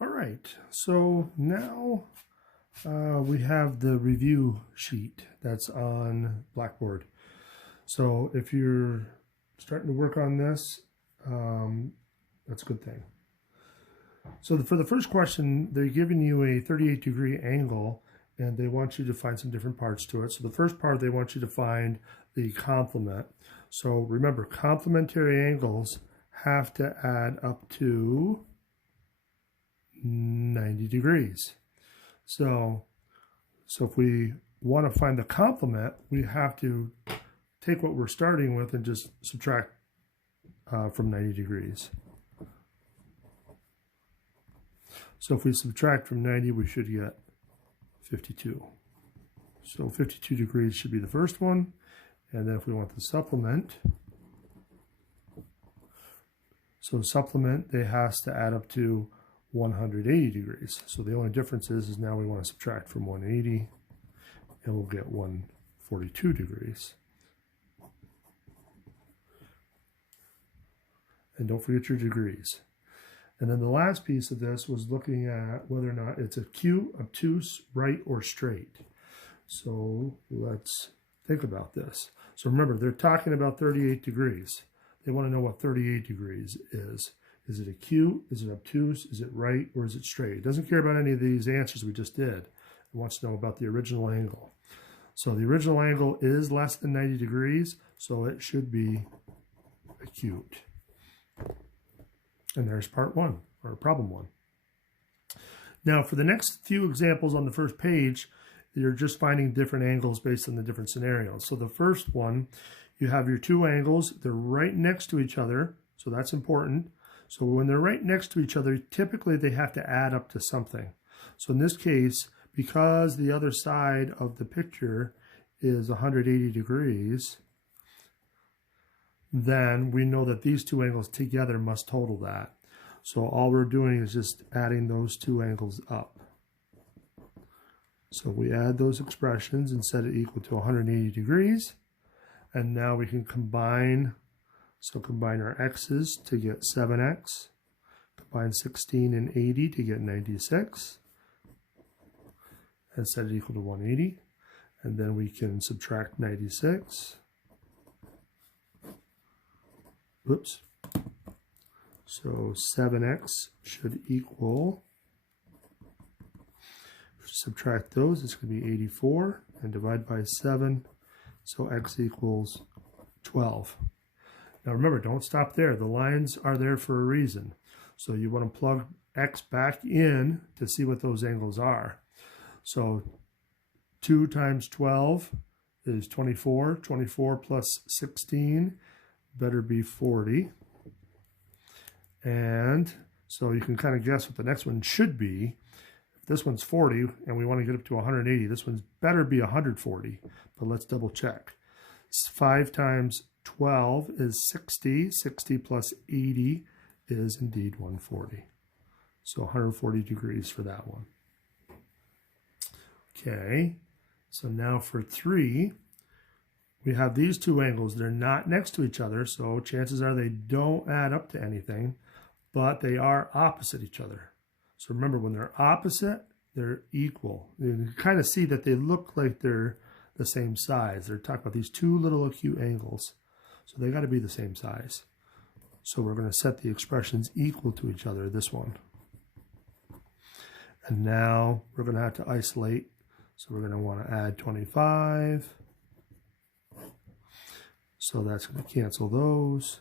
All right, so now we have the review sheet that's on Blackboard. So if you're starting to work on this, that's a good thing. So for the first question, they're giving you a 38-degree angle and they want you to find some different parts to it. So the first part, they want you to find the complement. So remember, complementary angles have to add up to 90 degrees. So if we want to find the complement, we have to take what we're starting with and just subtract from 90 degrees. So if we subtract from 90, we should get 52. So 52 degrees should be the first one. And then if we want the supplement, so supplement, they has to add up to 180 degrees. So the only difference is now we want to subtract from 180 and we'll get 142 degrees. And don't forget your degrees. And then the last piece of this was looking at whether or not it's acute, obtuse, right, or straight. So let's think about this. So remember, they're talking about 38 degrees. They want to know what 38 degrees is. Is it acute? Is it obtuse? Is it right? Or is it straight? It doesn't care about any of these answers we just did. It wants to know about the original angle. So the original angle is less than 90 degrees, so it should be acute. And there's part one, or problem one. Now for the next few examples on the first page, you're just finding different angles based on the different scenarios. So the first one, you have your two angles, they're right next to each other, so that's important. So when they're right next to each other, typically they have to add up to something. So in this case, because the other side of the picture is 180 degrees, then we know that these two angles together must total that. So all we're doing is just adding those two angles up. So we add those expressions and set it equal to 180 degrees. And now we can combine. So combine our x's to get 7x. Combine 16 and 80 to get 96. And set it equal to 180. And then we can subtract 96. Oops. So 7x should equal, subtract those, it's going to be 84, and divide by 7, so x equals 12. Now remember, don't stop there. The lines are there for a reason. So you want to plug x back in to see what those angles are. So 2 times 12 is 24. 24 plus 16 better be 40. And so you can kind of guess what the next one should be. If this one's 40 and we want to get up to 180, this one's better be 140. But let's double check. 5 times 12 is 60. 60 plus 80 is indeed 140. So 140 degrees for that one. Okay, so now for 3, we have these two angles. They're not next to each other, so chances are they don't add up to anything, but they are opposite each other. So remember, when they're opposite, they're equal. You can kind of see that they look like they're the same size. They're talking about these two little acute angles. So they got to be the same size. So we're going to set the expressions equal to each other, this one. And now we're going to have to isolate. So we're going to want to add 25. So that's going to cancel those.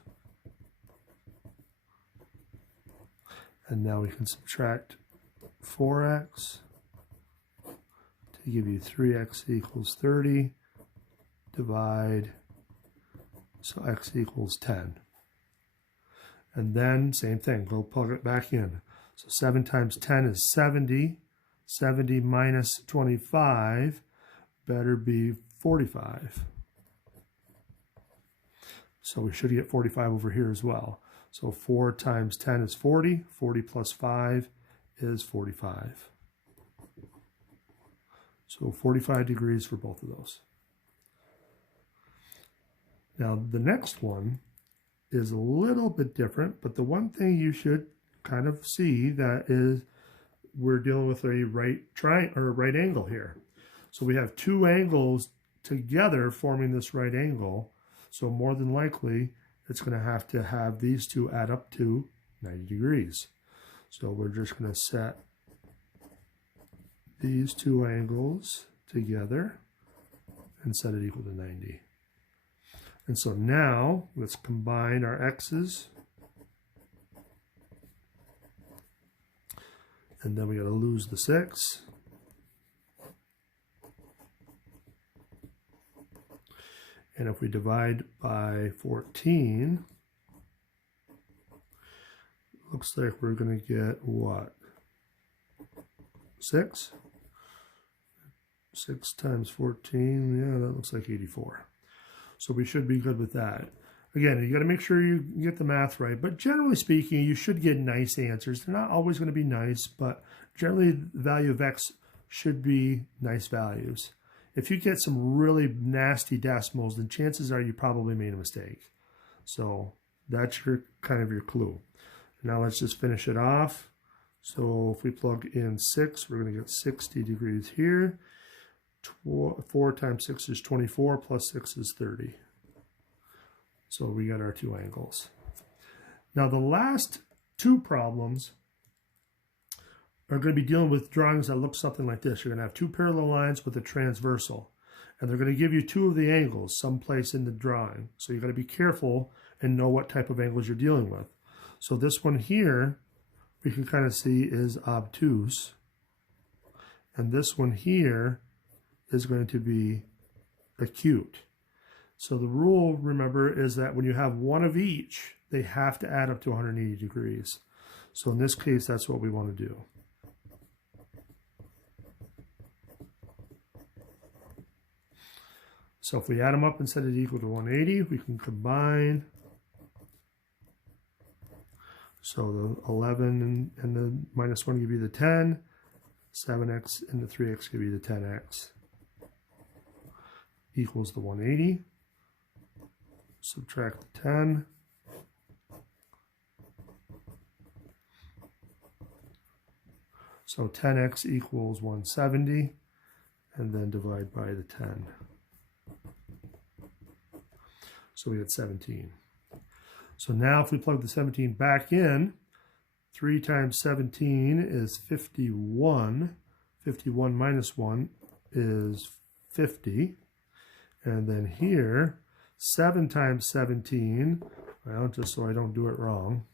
And now we can subtract 4x to give you 3x equals 30. Divide, so x equals 10. And then same thing, go plug it back in. So 7 times 10 is 70. 70 minus 25 better be 45. So we should get 45 over here as well. So 4 times 10 is 40. 40 plus 5 is 45. So 45 degrees for both of those. Now the next one is a little bit different, but the one thing you should kind of see that is we're dealing with a right triangle or a right angle here. So we have two angles together forming this right angle. So more than likely, it's going to have these two add up to 90 degrees. So we're just going to set these two angles together and set it equal to 90. And so now let's combine our x's. And then we got to lose the 6. And if we divide by 14, looks like we're going to get what? 6? 6 times 14, yeah, that looks like 84. So we should be good with that. Again, you got to make sure you get the math right, but generally speaking, you should get nice answers. They're not always going to be nice, but generally the value of x should be nice values. If you get some really nasty decimals, then chances are you probably made a mistake. So that's your kind of your clue. Now let's just finish it off. So if we plug in 6, we're going to get 60 degrees here. 4 times 6 is 24, plus 6 is 30. So we got our two angles. Now the last two problems are going to be dealing with drawings that look something like this. You're going to have two parallel lines with a transversal. And they're going to give you two of the angles someplace in the drawing. So you've got to be careful and know what type of angles you're dealing with. So this one here, we can kind of see is obtuse. And this one here is going to be acute. So the rule, remember, is that when you have one of each, they have to add up to 180 degrees. So in this case, that's what we want to do. So if we add them up and set it equal to 180, we can combine. So the 11 and the minus 1 give you the 10. 7x and the 3x give you the 10x. Equals the 180. Subtract the 10. So 10x equals 170, and then divide by the 10. So we get 17. So now if we plug the 17 back in, 3 times 17 is 51. 51 minus 1 is 50. And then here, 7 times 17, well, just so I don't do it wrong,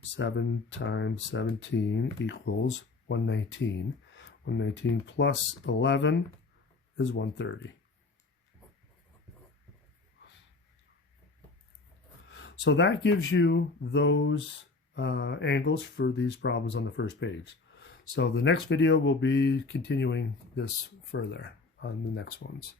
7 times 17 equals 119. 119 plus 11 is 130. So that gives you those angles for these problems on the first page. So the next video will be continuing this further on the next ones.